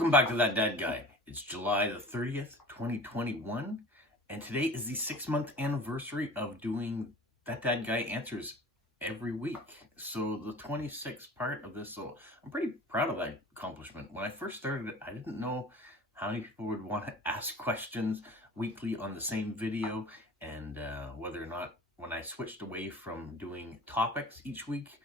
Welcome back to That Dad Guy. It's July the 30th, 2021, and today is the 6-month anniversary of doing That Dad Guy Answers every week. So the 26th part of this, so I'm pretty proud of that accomplishment. When I first started it, I didn't know how many people would want to ask questions weekly on the same video, and whether or not when I switched away from doing topics each week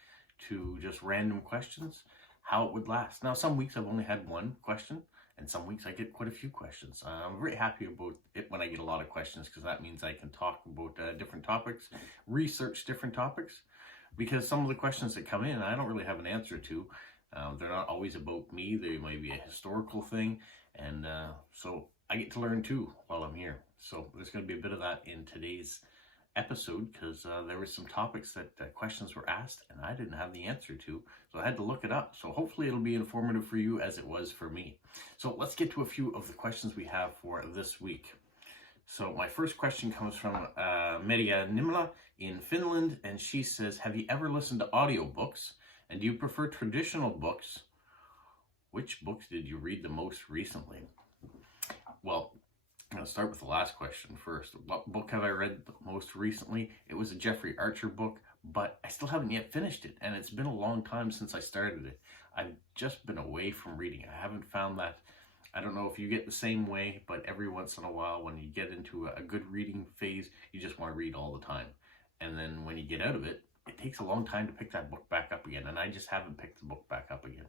to just random questions, how it would last. Now, some weeks I've only had one question, and some weeks I get quite a few questions. I'm very happy about it when I get a lot of questions, because that means I can talk about different topics, research different topics, because some of the questions that come in, I don't really have an answer to. They're not always about me. They might be a historical thing, and so I get to learn too while I'm here. So there's going to be a bit of that in today's episode, because there were some topics that questions were asked and I didn't have the answer to, so I had to look it up. So hopefully it'll be informative for you as it was for me. So let's get to a few of the questions we have for this week. So my first question comes from Merja Nimla in Finland, and she says, have you ever listened to audiobooks, and do you prefer traditional books? Which books did you read the most recently? Well, I'm going to start with the last question first. What book have I read the most recently? It was a Jeffrey Archer book, but I still haven't yet finished it, and it's been a long time since I started it. I've just been away from reading. I haven't found that. I don't know if you get the same way, but every once in a while when you get into a good reading phase, you just want to read all the time. And then when you get out of it, it takes a long time to pick that book back up again, and I just haven't picked the book back up again.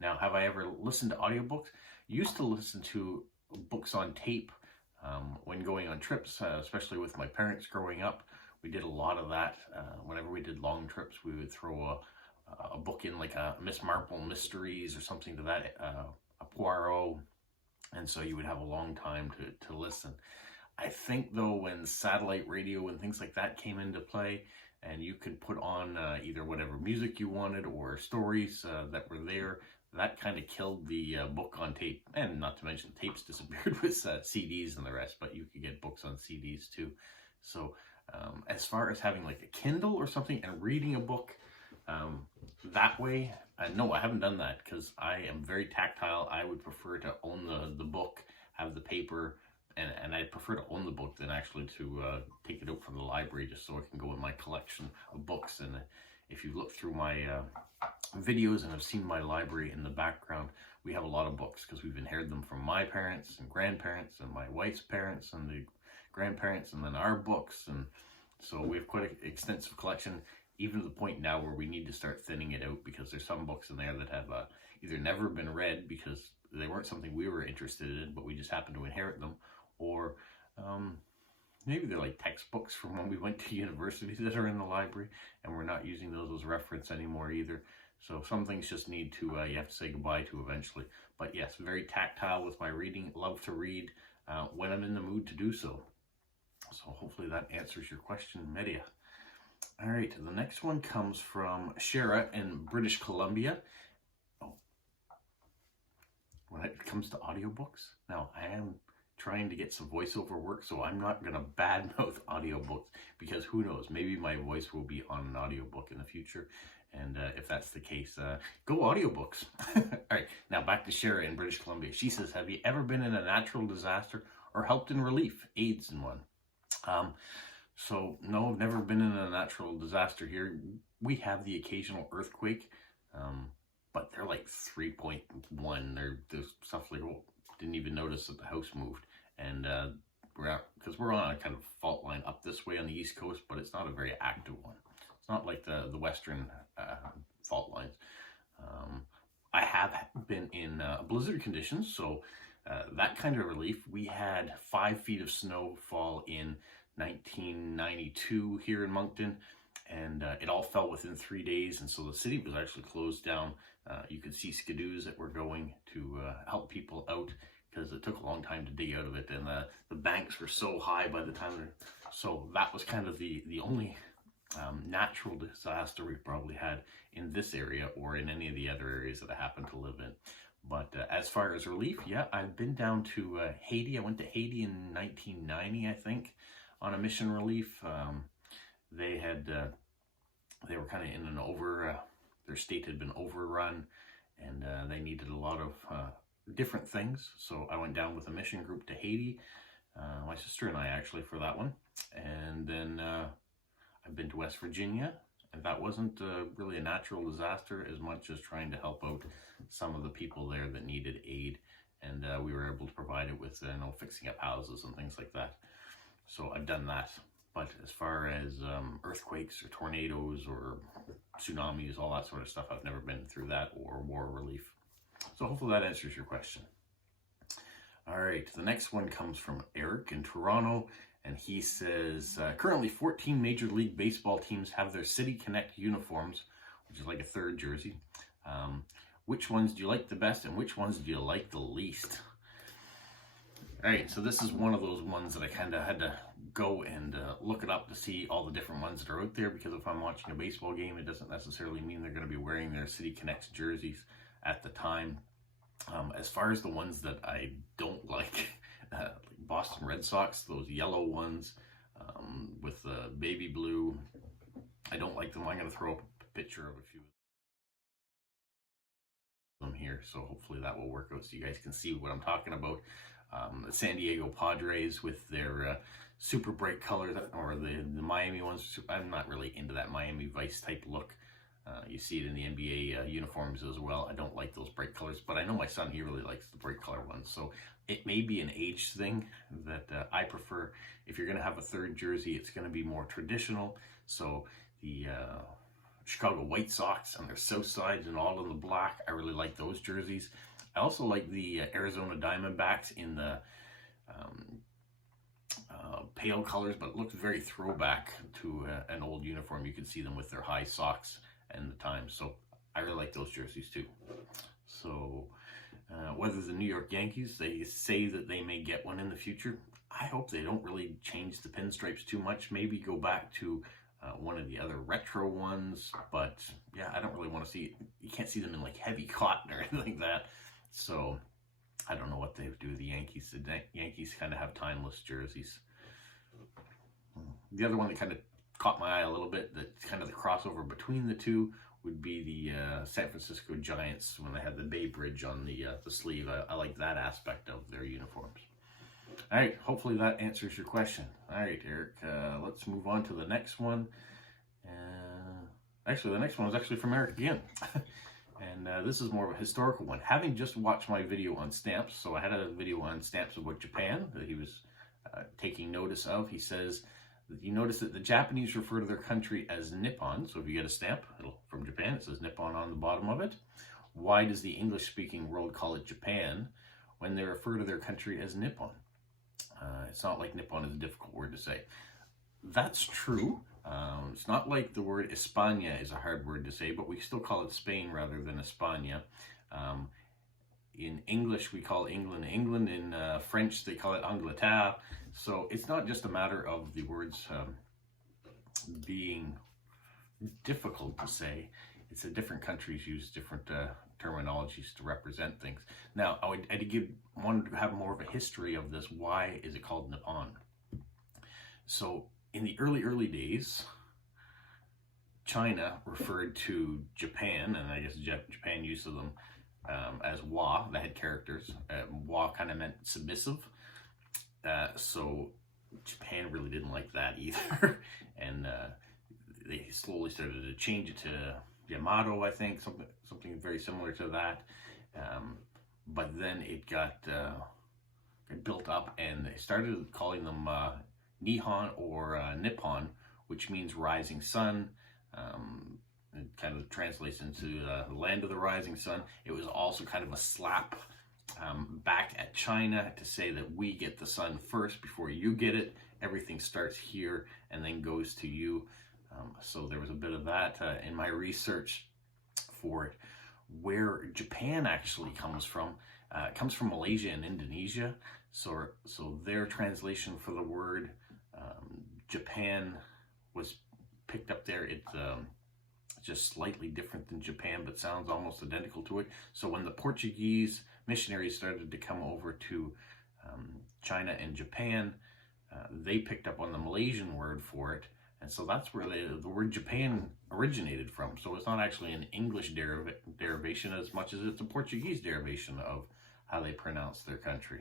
Now, have I ever listened to audiobooks? Used to listen to books on tape when going on trips, especially with my parents growing up. We did a lot of that. Whenever we did long trips, we would throw a book in, like a Miss Marple Mysteries or something to that, a Poirot, and so you would have a long time to listen. I think though, when satellite radio and things like that came into play, and you could put on either whatever music you wanted or stories that were there, that kind of killed the book on tape. And not to mention, tapes disappeared with CDs and the rest, but you could get books on CDs too. So as far as having like a Kindle or something and reading a book that way, no, I haven't done that, because I am very tactile. I would prefer to own the book, have the paper, and I'd prefer to own the book than actually to take it out from the library, just so it can go in my collection of books. And if you look through my videos and have seen my library in the background, we have a lot of books, because we've inherited them from my parents and grandparents and my wife's parents and the grandparents, and then our books. And so we have quite an extensive collection, even to the point now where we need to start thinning it out, because there's some books in there that have either never been read because they weren't something we were interested in, but we just happened to inherit them, or maybe they're like textbooks from when we went to university that are in the library, and we're not using those as reference anymore either. So some things just need to, you have to say goodbye to eventually. But yes, very tactile with my reading. Love to read when I'm in the mood to do so. So hopefully that answers your question, Merja. All right, the next one comes from Shara in British Columbia. Oh, when it comes to audiobooks, now I am trying to get some voiceover work, so I'm not going to badmouth audiobooks, because who knows, maybe my voice will be on an audiobook in the future, and if that's the case, go audiobooks. All right, now back to Shara in British Columbia. She says, have you ever been in a natural disaster or helped in relief, aids in one? So no, I've never been in a natural disaster here. We have the occasional earthquake, but they're like 3.1. There's stuff like, oh, didn't even notice that the house moved. And because we're on a kind of fault line up this way on the East Coast, but it's not a very active one. It's not like the Western fault lines. I have been in blizzard conditions, so that kind of relief. We had 5 feet of snow fall in 1992 here in Moncton, and it all fell within 3 days, and so the city was actually closed down. You could see skidoos that were going to help people out, because it took a long time to dig out of it, and the banks were so high by the time. So that was kind of the only natural disaster we probably had in this area or in any of the other areas that I happen to live in. But as far as relief, yeah, I've been down to Haiti. I went to Haiti in 1990, I think, on a mission relief. They were kind of in an their state had been overrun, and they needed a lot of different things. So I went down with a mission group to Haiti, my sister and I actually, for that one. And then I've been to West Virginia, and that wasn't really a natural disaster as much as trying to help out some of the people there that needed aid. And we were able to provide it with, fixing up houses and things like that. So I've done that. But as far as earthquakes or tornadoes or tsunamis, all that sort of stuff, I've never been through that, or war relief. So hopefully that answers your question. All right, the next one comes from Eric in Toronto, and he says, currently 14 Major League Baseball teams have their City Connect uniforms, which is like a third jersey. Which ones do you like the best, and which ones do you like the least? All right, so this is one of those ones that I kind of had to go and look it up to see all the different ones that are out there, because if I'm watching a baseball game, it doesn't necessarily mean they're going to be wearing their City Connect jerseys at the time. As far as the ones that I don't like, Boston Red Sox, those yellow ones with the baby blue, I don't like them. I'm going to throw up a picture of a few of them here, so hopefully that will work out so you guys can see what I'm talking about. The San Diego Padres with their super bright colors, or the Miami ones. I'm not really into that Miami Vice type look. You see it in the NBA uniforms as well. I don't like those bright colors, but I know my son, he really likes the bright color ones. So it may be an age thing that I prefer. If you're going to have a third jersey, it's going to be more traditional. So the Chicago White Sox on their south sides and all in the black, I really like those jerseys. I also like the Arizona Diamondbacks in the pale colors, but it looks very throwback to an old uniform. You can see them with their high socks and the times. So I really like those jerseys too. So whether the New York Yankees, they say that they may get one in the future. I hope they don't really change the pinstripes too much. Maybe go back to one of the other retro ones. But yeah, I don't really want to see, you can't see them in like heavy cotton or anything like that. So I don't know what they do with the Yankees. The Yankees kind of have timeless jerseys. The other one that kind of caught my eye a little bit, that's kind of the crossover between the two, would be the San Francisco Giants when they had the Bay Bridge on the sleeve. I like that aspect of their uniforms. All right, hopefully that answers your question. All right, Eric, let's move on to the next one. Actually, the next one is actually from Eric again. And this is more of a historical one. Having just watched my video on stamps, so I had a video on stamps about Japan that he was taking notice of. He says that you notice that the Japanese refer to their country as Nippon. So if you get a stamp from Japan, it says Nippon on the bottom of it. Why does the English-speaking world call it Japan when they refer to their country as Nippon? It's not like Nippon is a difficult word to say. That's true. It's not like the word España is a hard word to say, but we still call it Spain rather than España. In English, we call England England. In French, they call it Angleterre. So it's not just a matter of the words being difficult to say. It's that different countries use different terminologies to represent things. Now, I wanted to have more of a history of this. Why is it called Nippon? So in the early days, China referred to Japan, and I guess Japan used to them as wa, that had characters. Wa kind of meant submissive. So Japan really didn't like that either. And they slowly started to change it to Yamato, I think, something very similar to that. But then it got built up, and they started calling them Nihon or Nippon, which means rising sun. It kind of translates into the land of the rising sun. It was also kind of a slap back at China to say that we get the sun first before you get it. Everything starts here and then goes to you. So there was a bit of that in my research for it. Where Japan actually comes from, it comes from Malaysia and Indonesia. So their translation for the word Japan was picked up there. It's just slightly different than Japan, but sounds almost identical to it. So when the Portuguese missionaries started to come over to China and Japan, they picked up on the Malaysian word for it. And so that's where the word Japan originated from. So it's not actually an English derivation as much as it's a Portuguese derivation of how they pronounce their country.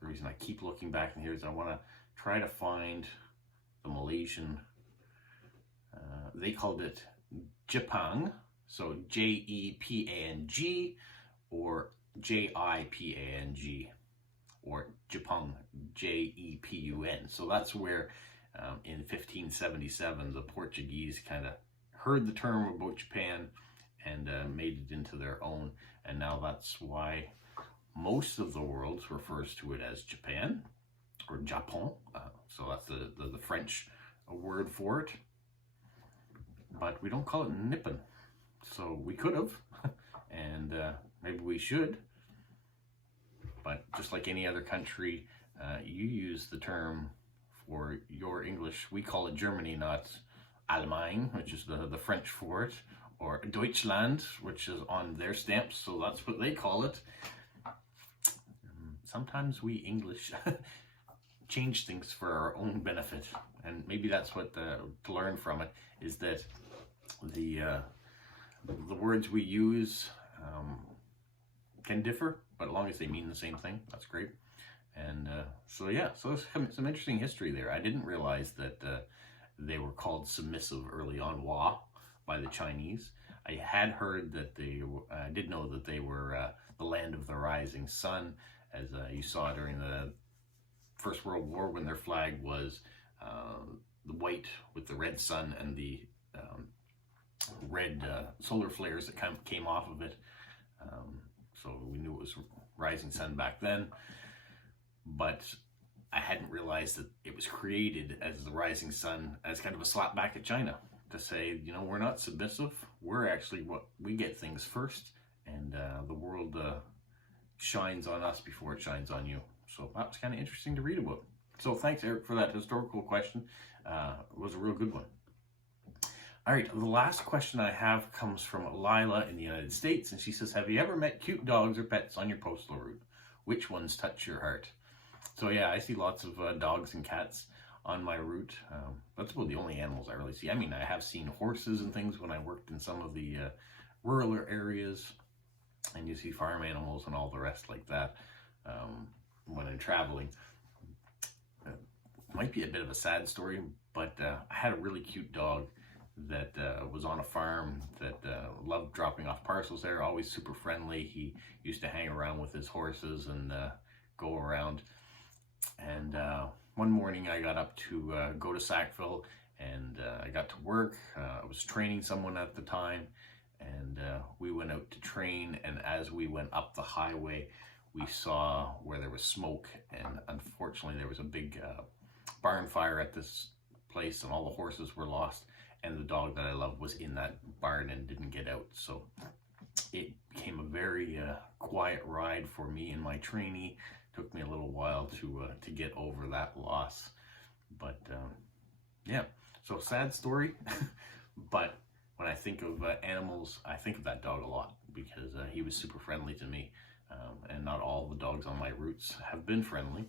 The reason I keep looking back in here is I want to try to find the Malaysian. They called it Jepang, so Jepang, or Jipang, or Jepang, Jepun. So that's where in 1577 the Portuguese kind of heard the term about Japan and made it into their own, and now that's why most of the world refers to it as Japan or Japon. So that's the French word for it, but we don't call it Nippon. So we could have, and maybe we should, but just like any other country, you use the term for your English. We call it Germany, not Allemagne, which is the French for it, or Deutschland, which is on their stamps, so that's what they call it. Sometimes we English change things for our own benefit, and maybe that's what to learn from it is that the words we use can differ, but as long as they mean the same thing, that's great. And so yeah, so there's some interesting history there. I didn't realize that they were called submissive early on, Wa, by the Chinese. I had heard that I did know that they were the land of the rising sun, as you saw during the First World War when their flag was the white with the red sun and the red solar flares that came off of it. So we knew it was rising sun back then, but I hadn't realized that it was created as the rising sun as kind of a slap back at China to say, you know, we're not submissive. We're actually we get things first, and the world shines on us before it shines on you. So that was kind of interesting to read about. So thanks, Eric, for that historical question. It was a real good one. All right, the last question I have comes from Lila in the United States, and she says, have you ever met cute dogs or pets on your postal route? Which ones touch your heart? So yeah, I see lots of dogs and cats on my route. That's about the only animals I really see. I mean, I have seen horses and things when I worked in some of the rural areas, and you see farm animals and all the rest like that when I'm traveling. Might be a bit of a sad story, but I had a really cute dog that was on a farm that loved dropping off parcels there, always super friendly. He used to hang around with his horses and go around. And one morning I got up to go to Sackville, and I got to work. I was training someone at the time, and we went out to train, and as we went up the highway, we saw where there was smoke, and unfortunately there was a big barn fire at this place, and all the horses were lost, and the dog that I loved was in that barn and didn't get out. So it became a very quiet ride for me and my trainee. Took me a little while to get over that loss, but yeah, so sad story. But when I think of animals, I think of that dog a lot because he was super friendly to me, and not all the dogs on my routes have been friendly,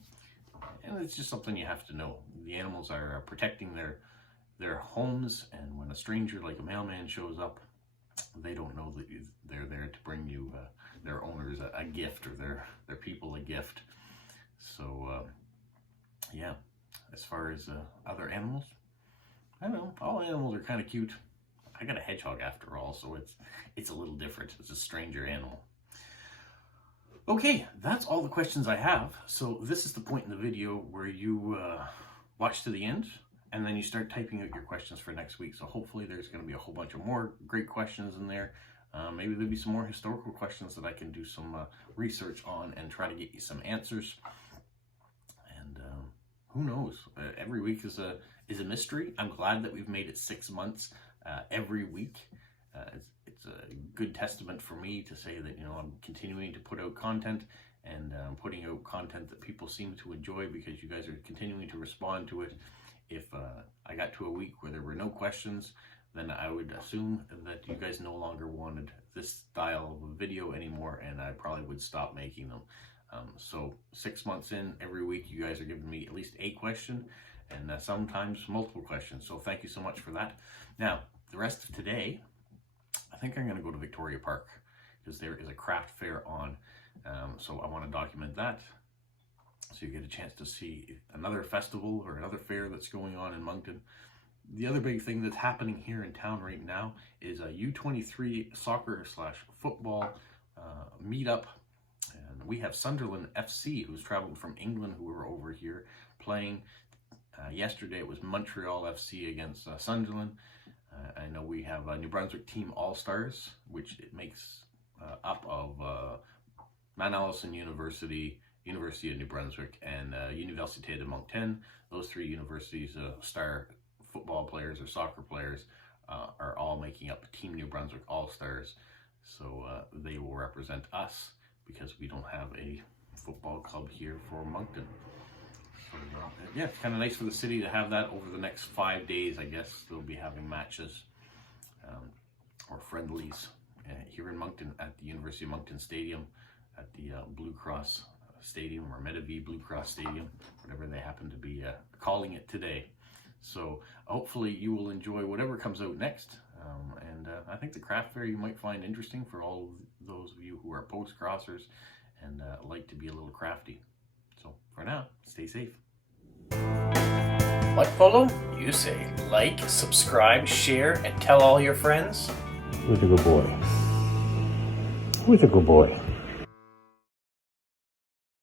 and it's just something you have to know. The animals are protecting their homes, and when a stranger like a mailman shows up, they don't know that they're there to bring you their owners a gift, or their people a gift. So yeah, as far as other animals, I don't know, all animals are kind of cute. I got a hedgehog after all, so it's a little different. It's a stranger animal. Okay, that's all the questions I have. So this is the point in the video where you watch to the end, and then you start typing out your questions for next week. So hopefully there's going to be a whole bunch of more great questions in there. Maybe there'll be some more historical questions that I can do some research on and try to get you some answers. And who knows? Every week is a mystery. I'm glad that we've made it 6 months every week. It's a good testament for me to say that, you know, I'm continuing to put out content, and putting out content that people seem to enjoy because you guys are continuing to respond to it. If I got to a week where there were no questions, then I would assume that you guys no longer wanted this style of a video anymore, and I probably would stop making them. So 6 months in, every week you guys are giving me at least a question, and sometimes multiple questions. So thank you so much for that. Now, the rest of today, I think I'm going to go to Victoria Park because there is a craft fair on. So I want to document that, so you get a chance to see another festival or another fair that's going on in Moncton. The other big thing that's happening here in town right now is a U23 soccer/football meetup. And we have Sunderland FC, who's traveled from England, who were over here playing. Yesterday it was Montreal FC against Sunderland. I know we have New Brunswick Team All-Stars, which it makes up of Mount Allison University, University of New Brunswick, and Université de Moncton. Those three universities, star football players or soccer players, are all making up Team New Brunswick All-Stars. So they will represent us because we don't have a football club here for Moncton. So yeah, it's kind of nice for the city to have that over the next 5 days. I guess they'll be having matches or friendlies here in Moncton at the University of Moncton Stadium, at the Blue Cross Stadium, or Medavie Blue Cross Stadium, whatever they happen to be calling it today. So hopefully you will enjoy whatever comes out next. And I think the craft fair you might find interesting for all of those of you who are post-crossers and like to be a little crafty. So for now, stay safe. What, Polo? You say like, subscribe, share, and tell all your friends? Who's a good boy? Who's a good boy?